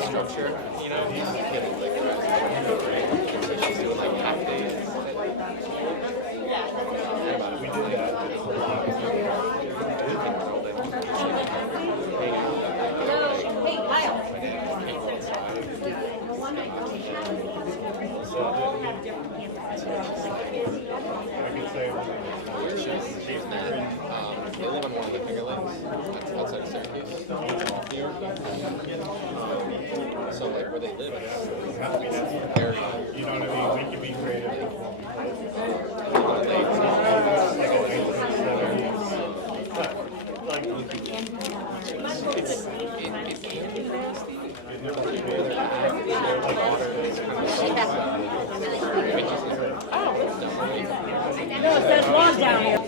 structure, you know, you can like so she's doing like half days. We did that. Hey, Kyle. I could say She's there. They live on one of the Finger Lakes. That's outside of Syracuse, New York. So like where they live, it's very, you know what I mean? We can be creative. lakes. Like a 1970s. Like It's No, it says lawn down here.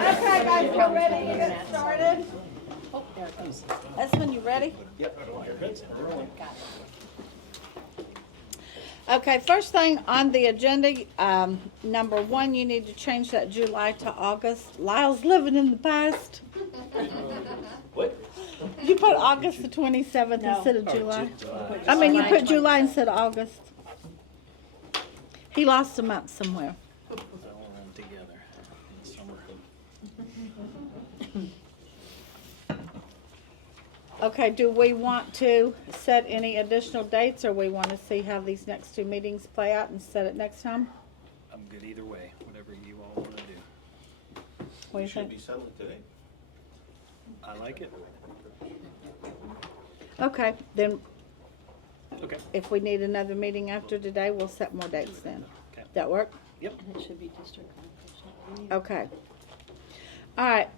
Okay, guys, we're ready to get started. Oh, there it comes. Esmond, you ready? Yep. Okay, first thing on the agenda, number one, you need to change that July to August. Lyle's living in the past. What? You put August the 27th instead of July. July. I mean, you put July instead of August. He lost a month somewhere. They all run together in summer. Okay, do we want to set any additional dates, or we want to see how these next two meetings play out and set it next time? I'm good either way, whatever you all want to do. What do you Should think? be settled today. I like it. Okay, then Okay. if we need another meeting after today, we'll set more dates then. Okay. That work? Yep. It should be district conference. Okay. All right.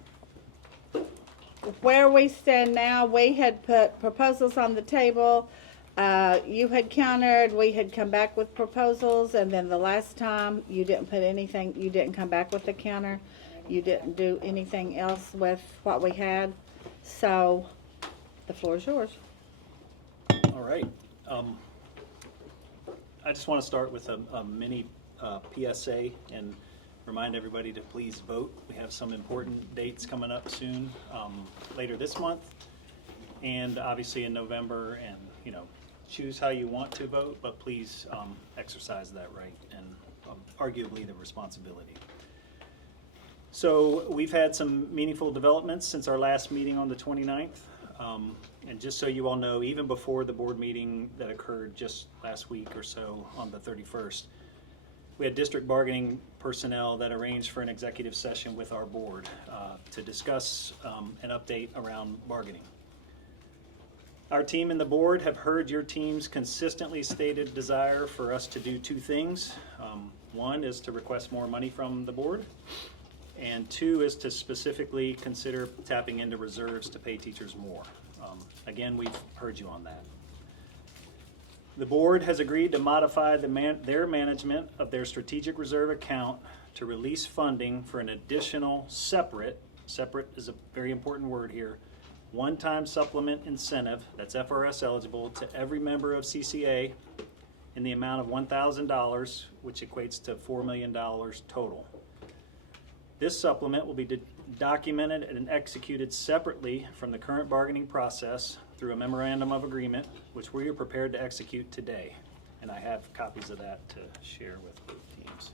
Where we stand now, we had put proposals on the table. You had countered, we had come back with proposals, and then the last time you didn't put anything, you didn't come back with the counter. You didn't do anything else with what we had. So the floor is yours. All right. I just want to start with a mini PSA and remind everybody to please vote. We have some important dates coming up soon, later this month, and obviously in November. And choose how you want to vote, but please exercise that right and arguably the responsibility. So we've had some meaningful developments since our last meeting on the 29th. And just so you all know, even before the board meeting that occurred just last week or so on the 31st, we had district bargaining personnel that arranged for an executive session with our board to discuss an update around bargaining. Our team and the board have heard your team's consistently stated desire for us to do two things. One is to request more money from the board, and two is to specifically consider tapping into reserves to pay teachers more. Again, we've heard you on that. The board has agreed to modify their management of their strategic reserve account to release funding for an additional separate is a very important word here, one-time supplement incentive that's FRS eligible to every member of CCA in the amount of $1,000, which equates to $4 million total. This supplement will be documented and executed separately from the current bargaining process through a memorandum of agreement, which we are prepared to execute today. And I have copies of that to share with both teams.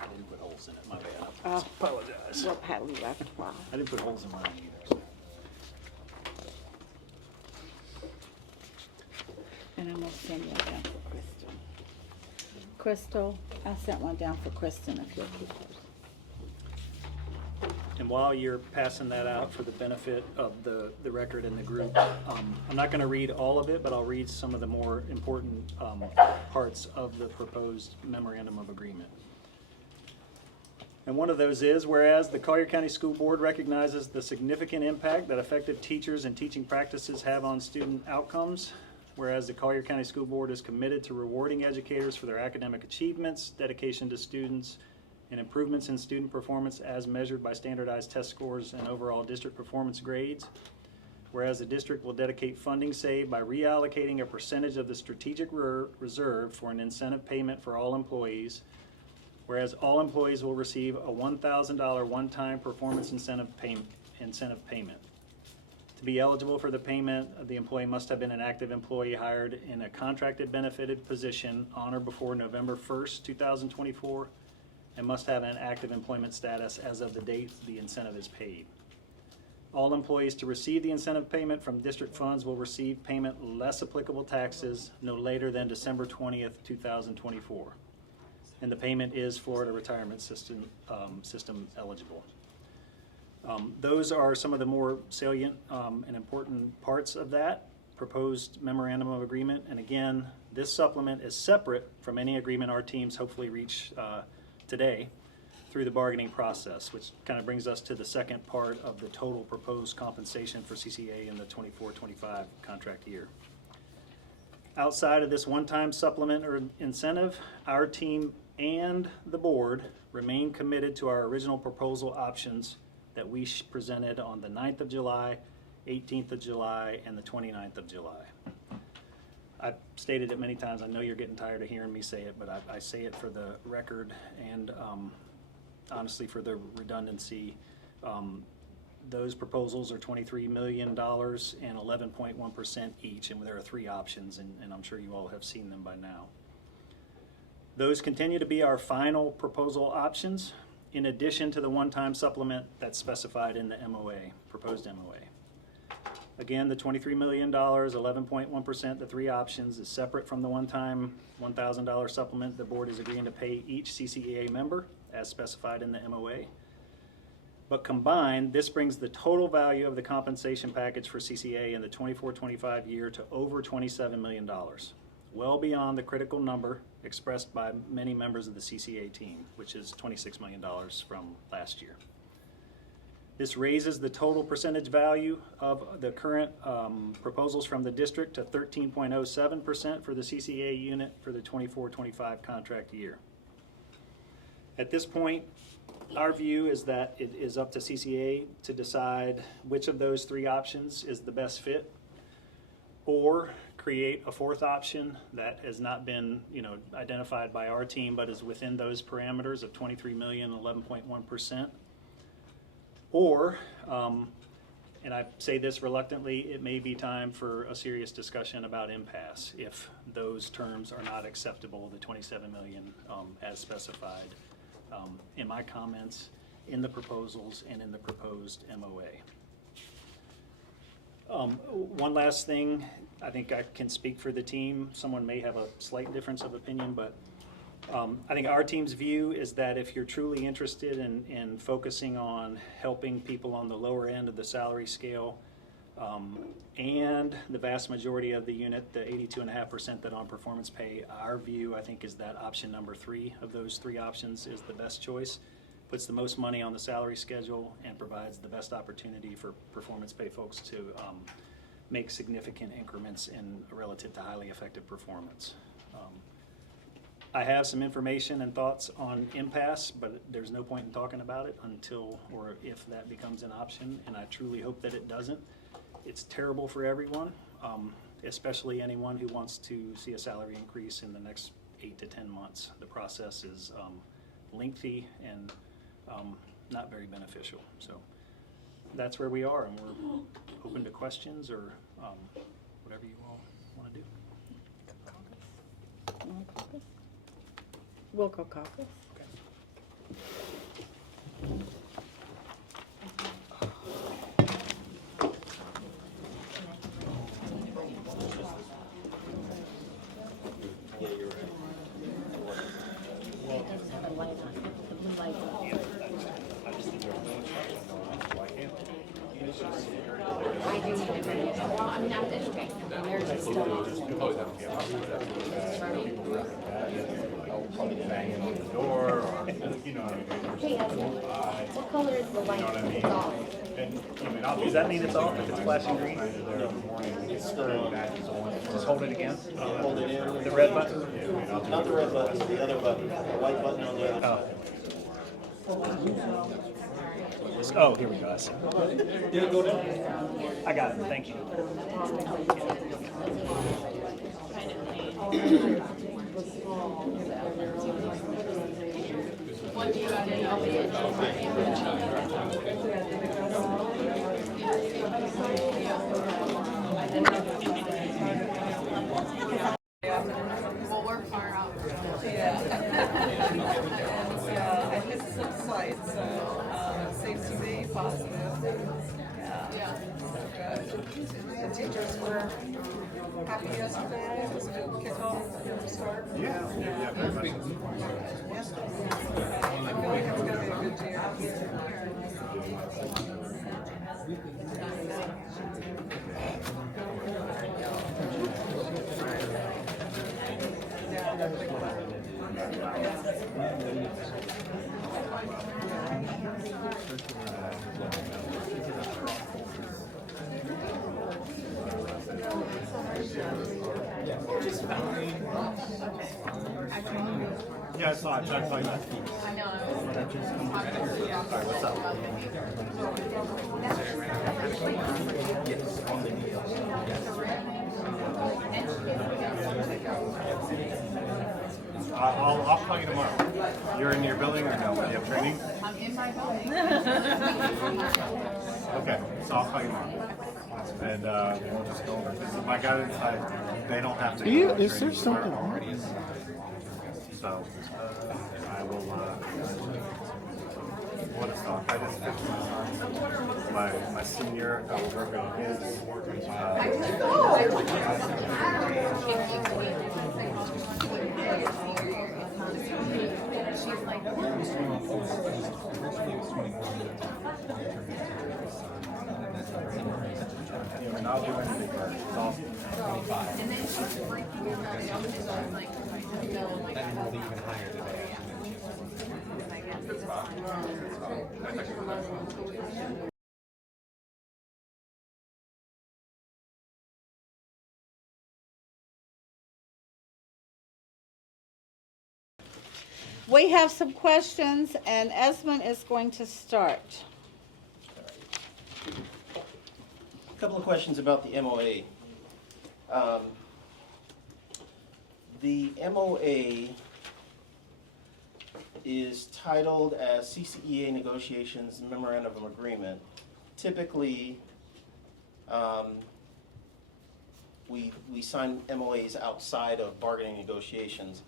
I didn't put holes in it, my bad. I apologize. Well, Patty left. Wow. I didn't put holes in mine either. So. And I'm gonna send one down for Crystal. Crystal, I sent one down for Kristen if you'll keep hers. And while you're passing that out for the benefit of the record and the group, I'm not going to read all of it, but I'll read some of the more important parts of the proposed memorandum of agreement. And one of those is, whereas the Collier County School Board recognizes the significant impact that effective teachers and teaching practices have on student outcomes, whereas the Collier County School Board is committed to rewarding educators for their academic achievements, dedication to students, and improvements in student performance as measured by standardized test scores and overall district performance grades. whereas the district will dedicate funding saved by reallocating a percentage of the strategic reserve for an incentive payment for all employees, whereas all employees will receive a $1,000 one-time performance incentive payment. To be eligible for the payment, the employee must have been an active employee hired in a contracted benefited position on or before November 1st, 2024, and must have an active employment status as of the date the incentive is paid. All employees to receive the incentive payment from district funds will receive payment less applicable taxes no later than December 20th, 2024. And the payment is Florida Retirement System eligible. Those are some of the more salient and important parts of that proposed memorandum of agreement. And again, this supplement is separate from any agreement our teams hopefully reach today through the bargaining process, which kind of brings us to the second part of the total proposed compensation for CCEA in the 24-25 contract year. Outside of this one-time supplement or incentive, our team and the board remain committed to our original proposal options that we presented on the 9th of July, 18th of July, and the 29th of July. I've stated it many times. I know you're getting tired of hearing me say it, but I say it for the record and honestly for the redundancy. Those proposals are $23 million and 11.1% each, and there are three options, and I'm sure you all have seen them by now. Those continue to be our final proposal options, in addition to the one-time supplement that's specified in the MOA, proposed MOA. Again, the $23 million, 11.1%, the three options, is separate from the one-time $1,000 supplement the board is agreeing to pay each CCEA member as specified in the MOA. But combined, this brings the total value of the compensation package for CCEA in the 24-25 year to over $27 million, well beyond the critical number expressed by many members of the CCEA team, which is $26 million from last year. This raises the total percentage value of the current proposals from the district to 13.07% for the CCEA unit for the 24-25 contract year. At this point, our view is that it is up to CCEA to decide which of those three options is the best fit, or create a fourth option that has not been, identified by our team, but is within those parameters of 23 million, 11.1%. Or, and I say this reluctantly, it may be time for a serious discussion about impasse if those terms are not acceptable, the 27 million as specified in my comments, in the proposals, and in the proposed MOA. One last thing, I think I can speak for the team. Someone may have a slight difference of opinion, but I think our team's view is that if you're truly interested in focusing on helping people on the lower end of the salary scale, and the vast majority of the unit, the 82.5% that on performance pay, our view, I think, is that option number 3 of those 3 options is the best choice. Puts the most money on the salary schedule and provides the best opportunity for performance pay folks to make significant increments in relative to highly effective performance. I have some information and thoughts on impasse, but there's no point in talking about it until or if that becomes an option, and I truly hope that it doesn't. It's terrible for everyone, especially anyone who wants to see a salary increase in the next 8 to 10 months. The process is lengthy and not very beneficial. So that's where we are, and we're open to questions or whatever you all want to do. We'll go caucus. Okay. Banging on the door, or, What color is the light? It's off. Does that mean it's off if it's flashing green? Just hold it again. Hold it in. The red button? Not the red button, the other button, the white button on the other side. Oh. Oh, here we go. I see. I got it. Thank you. Well, we're far out. I hit some sites, so seems to be positive. Yeah. Good. The teachers were happy yesterday. It was a good kickoff, good start. Yeah, very much. I feel like it's going to be a good year. Yeah, I saw it. I saw it. I know. Alright, what's up? I'll call you tomorrow. You're in your building or no? You have training? I'm in my building. Okay, so I'll call you tomorrow. And we'll just go over this. If I got it inside, they don't have to go to Is there training something tomorrow. already? So I will. What a song! I just fixed my senior. I was working on his. And I'll do anything for her. It's awesome. And then she's freaking everybody out. So I'm like, no, like, I guess it's fine. We have some questions, and Esmond is going to start. A couple of questions about the MOA. The MOA is titled as CCEA Negotiations Memorandum of Agreement. Typically, we sign MOAs outside of bargaining negotiations.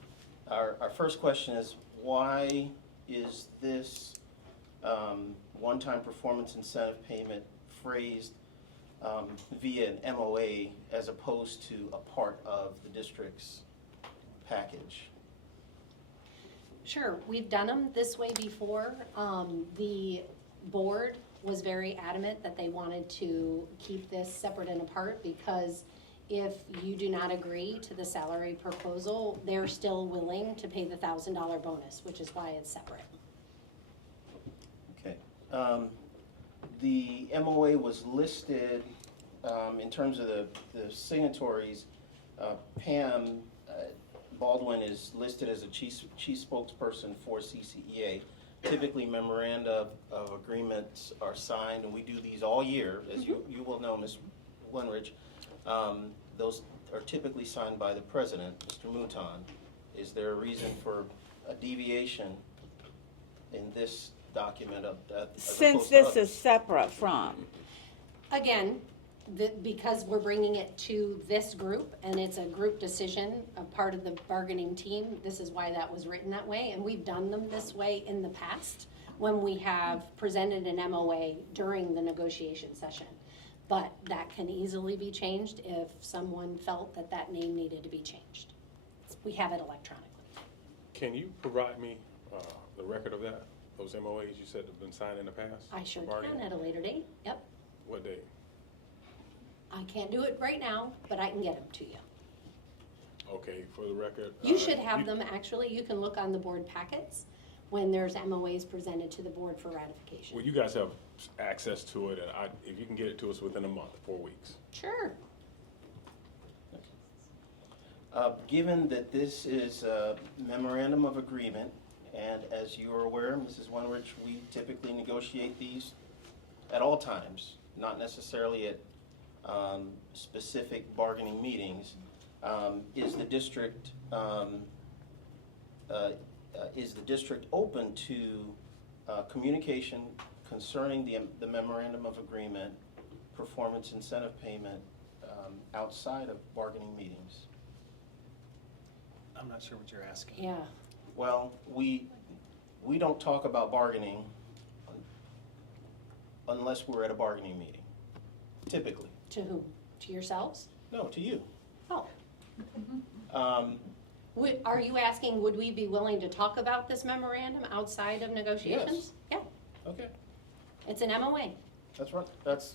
Our first question is, why is this one-time performance incentive payment phrased via an MOA as opposed to a part of the district's package? Sure, we've done them this way before. The board was very adamant that they wanted to keep this separate and apart because if you do not agree to the salary proposal, they're still willing to pay the $1,000 bonus, which is why it's separate. Okay. The MOA was listed in terms of the signatories. Pam Baldwin is listed as a chief spokesperson for CCEA. Typically, memoranda of agreements are signed, and we do these all year, as you will know, Ms. Winrich. Those are typically signed by the president, Mr. Mouton. Is there a reason for a deviation in this document of that? Since this is separate from. Again, because we're bringing it to this group and it's a group decision, a part of the bargaining team, this is why that was written that way. And we've done them this way in the past when we have presented an MOA during the negotiation session. But that can easily be changed if someone felt that that name needed to be changed. We have it electronically. Can you provide me the record of that, those MOAs you said have been signed in the past? I sure Bargaining? can at a later date. Yep. What date? I can't do it right now, but I can get them to you. Okay, for the record. You should have them, actually. You can look on the board packets when there's MOAs presented to the board for ratification. Well, you guys have access to it, and if you can get it to us within a month, 4 weeks. Sure. Given that this is a memorandum of agreement And as you are aware, Mrs. Wenrich, we typically negotiate these at all times, not necessarily at specific bargaining meetings. Is the district open to communication concerning the memorandum of agreement, performance incentive payment outside of bargaining meetings? I'm not sure what you're asking. Yeah, Well, we don't talk about bargaining unless we're at a bargaining meeting, typically. to whom? To yourselves? No, to you. Oh. Um, Are you asking, would we be willing to talk about this memorandum outside of negotiations? Yeah, Okay, it's an MOA. that's right. That's,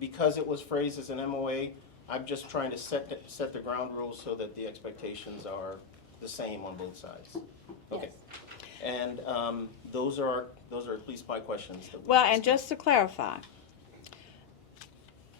because it was phrased as an MOA, I'm just trying to set the ground rules so that the expectations are the same on both sides. Okay. Yes. And those are at least my questions. That we Well, and discussed. just to clarify,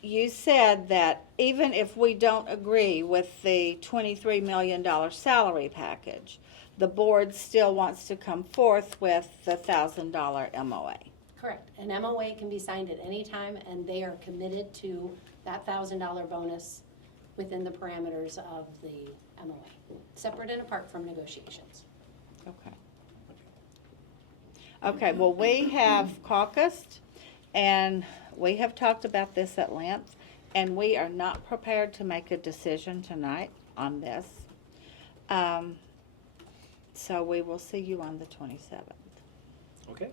you said that even if we don't agree with the $23 million salary package, the board still wants to come forth with the $1,000 MOA. Correct. An MOA can be signed at any time, and they are committed to that $1,000 bonus within the parameters of the MOA, separate and apart from negotiations. Okay. Okay, well, we have caucused, and we have talked about this at length, and we are not prepared to make a decision tonight on this. So we will see you on the 27th. Okay.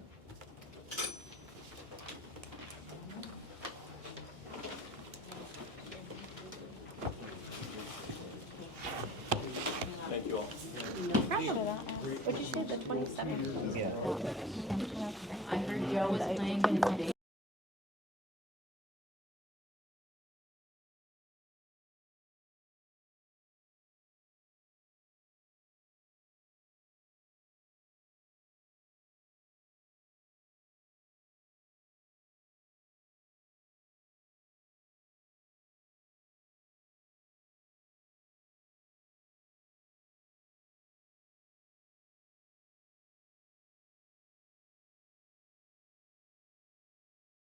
Thank you all. No problem. Would you say the 27th? Yeah. I heard Joe was planning to